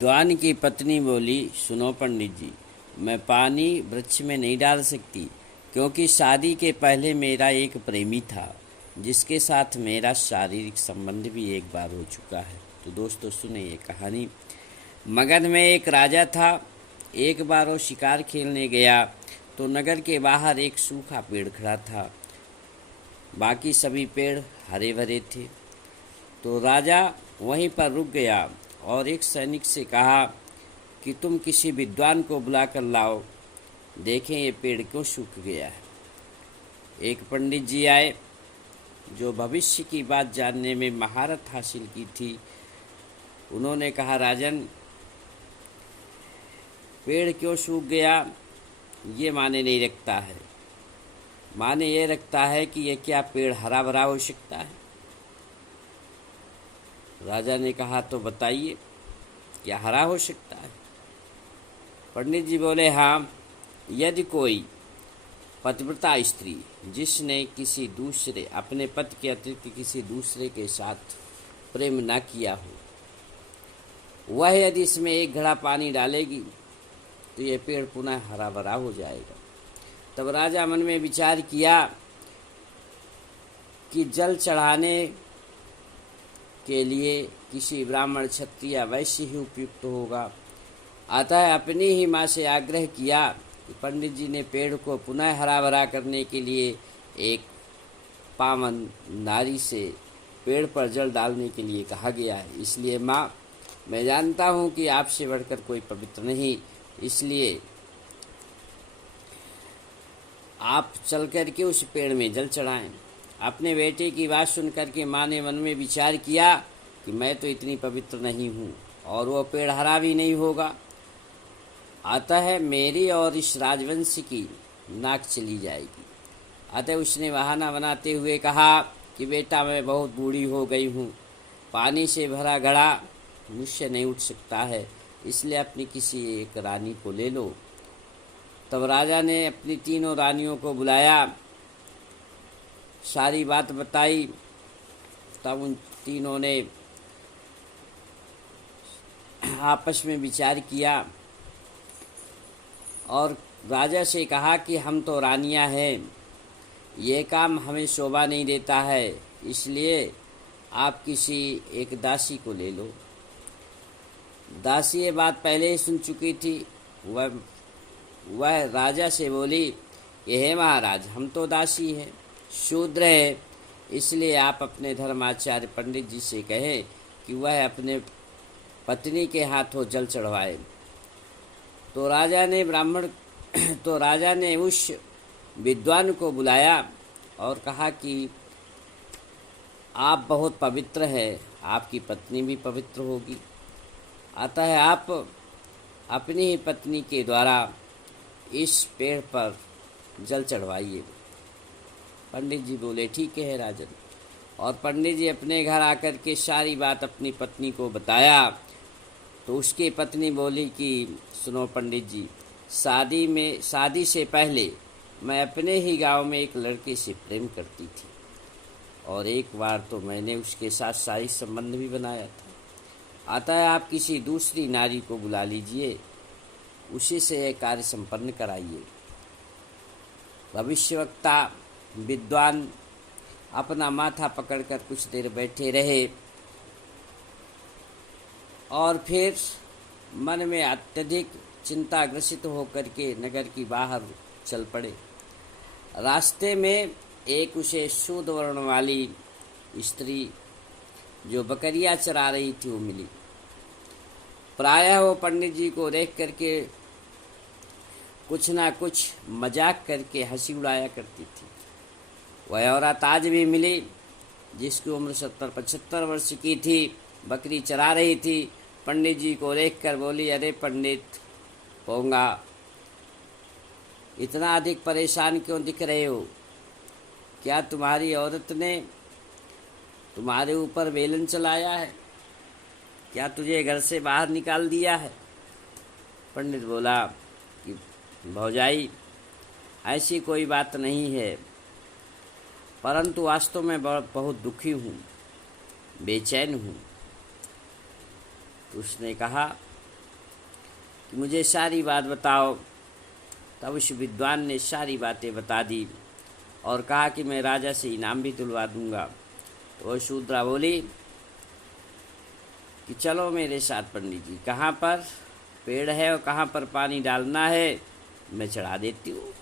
विद्वान की पत्नी बोली, सुनो पंडित जी, मैं पानी वृक्ष में नहीं डाल सकती, क्योंकि शादी के पहले मेरा एक प्रेमी था जिसके साथ मेरा शारीरिक संबंध भी एक बार हो चुका है। तो दोस्तों सुने ये कहानी। मगध में एक राजा था। एक बार वो शिकार खेलने गया तो नगर के बाहर एक सूखा पेड़ खड़ा था। बाकी सभी पेड़ हरे भरे थे। तो राजा वहीं पर रुक गया और एक सैनिक से कहा कि तुम किसी विद्वान को बुला कर लाओ, देखें ये पेड़ क्यों सूख गया है। एक पंडित जी आए जो भविष्य की बात जानने में महारत हासिल की थी। उन्होंने कहा, राजन, पेड़ क्यों सूख गया ये माने नहीं रखता है। माने ये रखता है कि ये क्या पेड़ हरा भरा हो सकता है। राजा ने कहा, तो बताइए क्या हरा हो सकता है। पंडित जी बोले, हाँ, यदि कोई पतिव्रता स्त्री जिसने किसी दूसरे अपने पति के अतिरिक्त किसी दूसरे के साथ प्रेम न किया हो, वह यदि इसमें एक घड़ा पानी डालेगी तो यह पेड़ पुनः हरा भरा हो जाएगा। तब राजा मन में विचार किया कि जल चढ़ाने के लिए किसी ब्राह्मण, क्षत्रिय, वैश्य ही उपयुक्त होगा। अतः अपनी ही माँ से आग्रह किया कि पंडित जी ने पेड़ को पुनः हरा भरा करने के लिए एक पावन नारी से पेड़ पर जल डालने के लिए कहा गया है। इसलिए माँ, मैं जानता हूँ कि आपसे बढ़कर कोई पवित्र नहीं, इसलिए आप चल कर के उस पेड़ में जल चढ़ाएं। अपने बेटे की बात सुनकर के माँ ने मन में विचार किया कि मैं तो इतनी पवित्र नहीं हूँ और वो पेड़ हरा भी नहीं होगा, अतः मेरी और इस राजवंश की नाक चली जाएगी। अतः उसने बहाना बनाते हुए कहा कि बेटा, मैं बहुत बूढ़ी हो गई हूँ, पानी से भरा घड़ा मुझसे नहीं उठ सकता है, इसलिए अपनी किसी एक रानी को ले लो। तब राजा ने अपनी तीनों रानियों को बुलाया, सारी बात बताई। तब उन तीनों ने आपस में विचार किया और राजा से कहा कि हम तो रानियां हैं, ये काम हमें शोभा नहीं देता है, इसलिए आप किसी एक दासी को ले लो। दासी ये बात पहले ही सुन चुकी थी। वह राजा से बोली, हे महाराज, हम तो दासी हैं, शूद्र है, इसलिए आप अपने धर्माचार्य पंडित जी से कहें कि वह अपने पत्नी के हाथों जल चढ़वाए। तो राजा ने उस विद्वान को बुलाया और कहा कि आप बहुत पवित्र हैं, आपकी पत्नी भी पवित्र होगी, अतः आप अपनी ही पत्नी के द्वारा इस पेड़ पर जल चढ़वाइए। पंडित जी बोले, ठीक है राजन। और पंडित जी अपने घर आकर के सारी बात अपनी पत्नी को बताया। तो उसकी पत्नी बोली कि सुनो पंडित जी, शादी से पहले मैं अपने ही गांव में एक लड़के से प्रेम करती थी और एक बार तो मैंने उसके साथ शारीरिक संबंध भी बनाया था। अतः आप किसी दूसरी नारी को बुला लीजिए, उसी से यह कार्य संपन्न कराइए। भविष्यवक्ता विद्वान अपना माथा पकड़कर कुछ देर बैठे रहे और फिर मन में अत्यधिक चिंताग्रसित होकर के नगर की बाहर चल पड़े। रास्ते में एक उसे शूद्र वर्ण वाली स्त्री जो बकरियां चरा रही थी वो मिली। प्रायः वो पंडित जी को देख करके कुछ ना कुछ मजाक करके हंसी उड़ाया करती थी। वह औरत आज भी मिली जिसकी उम्र 70-75 वर्ष की थी, बकरी चरा रही थी। पंडित जी को देखकर बोली, अरे पंडित पोंगा, इतना अधिक परेशान क्यों दिख रहे हो? क्या तुम्हारी औरत ने तुम्हारे ऊपर बेलन चलाया है? क्या तुझे घर से बाहर निकाल दिया है? पंडित बोला कि भौजाई, ऐसी कोई बात नहीं है, परंतु वास्तव में बहुत दुखी हूँ, बेचैन हूँ। तो उसने कहा कि मुझे सारी बात बताओ। तब उस विद्वान ने सारी बातें बता दी और कहा कि मैं राजा से इनाम भी दिलवा दूंगा। तो वह शूद्रा बोली कि चलो मेरे साथ पंडित जी, कहाँ पर पेड़ है और कहाँ पर पानी डालना है मैं चढ़ा देती हूँ।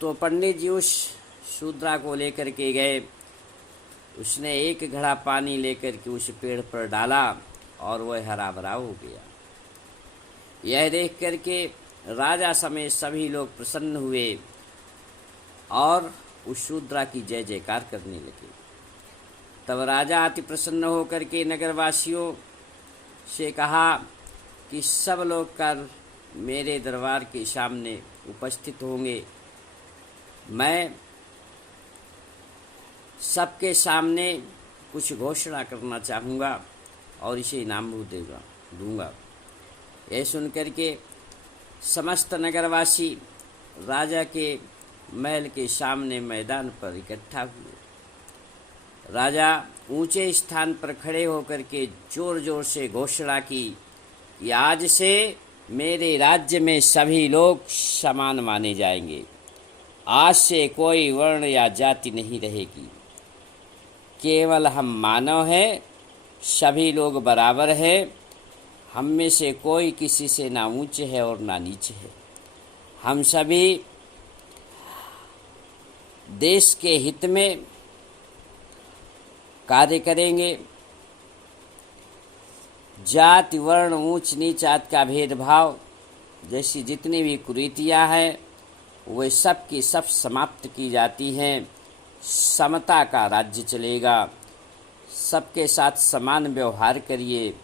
तो पंडित जी उस शूद्रा को लेकर के गए। उसने एक घड़ा पानी लेकर के उस पेड़ पर डाला और वह हरा भरा हो गया। यह देख करके राजा समेत सभी लोग प्रसन्न हुए और उस शूद्रा की जय जयकार करने लगे। तब राजा अति प्रसन्न होकर के नगरवासियों से कहा कि सब लोग कर मेरे दरबार के सामने उपस्थित होंगे। मैं सबके सामने कुछ घोषणा करना चाहूँगा और इसे इनाम भी दूंगा। यह सुनकर के समस्त नगरवासी राजा के महल के सामने मैदान पर इकट्ठा हुए। राजा ऊंचे स्थान पर खड़े होकर के जोर जोर से घोषणा की कि आज से मेरे राज्य में सभी लोग समान माने जाएंगे। आज से कोई वर्ण या जाति नहीं रहेगी। केवल हम मानव हैं, सभी लोग बराबर हैं। हम में से कोई किसी से ना ऊंच है और ना नीच है। हम सभी देश के हित में कार्य करेंगे। जाति वर्ण ऊंच नीच आदि का भेदभाव जैसी जितनी भी कुरीतियां हैं वे सब की सब समाप्त की जाती हैं। समता का राज्य चलेगा। सबके साथ समान व्यवहार करिए।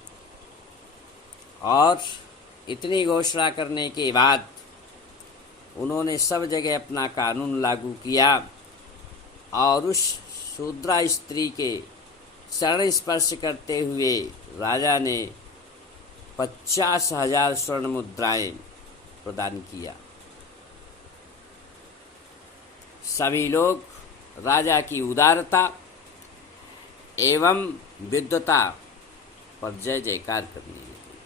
और इतनी घोषणा करने के बाद उन्होंने सब जगह अपना कानून लागू किया और उस शूद्रा स्त्री के चरण स्पर्श करते हुए राजा ने 50,000 स्वर्ण मुद्राएं प्रदान किया। सभी लोग राजा की उदारता एवं विद्वता पर जय जयकार करने लगे।